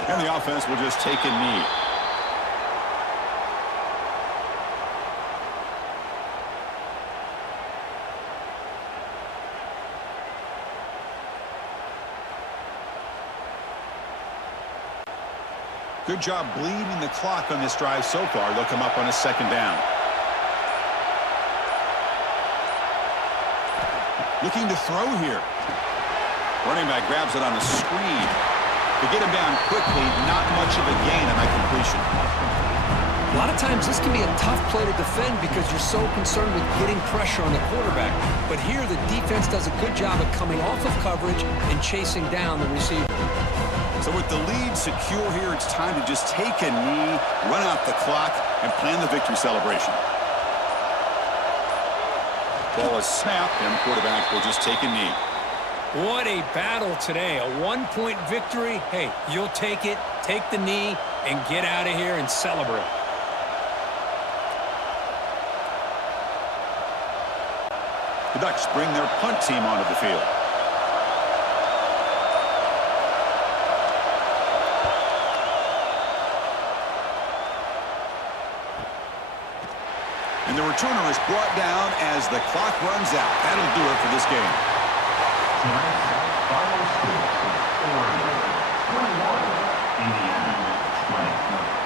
And the offense will just take a knee. Good job bleeding the clock on this drive so far. They'll come up on a 2nd down. Looking to throw here. Running back grabs it on the screen. To get him down quickly, not much of a gain on that completion. A lot of times this can be a tough play to defend because you're so concerned with getting pressure on the quarterback. But here the defense does a good job of coming off of coverage and chasing down the receiver. So with the lead secure here, it's time to just take a knee, run out the clock, and plan the victory celebration. Ball is snapped, and the quarterback will just take a knee. What a battle today. A 1-point victory. Hey, you'll take it, take the knee, and get out of here and celebrate. The Ducks bring their punt team onto the field. And the returner is brought down as the clock runs out. That'll do it for this game. Final score, Oregon 21, Indiana 20.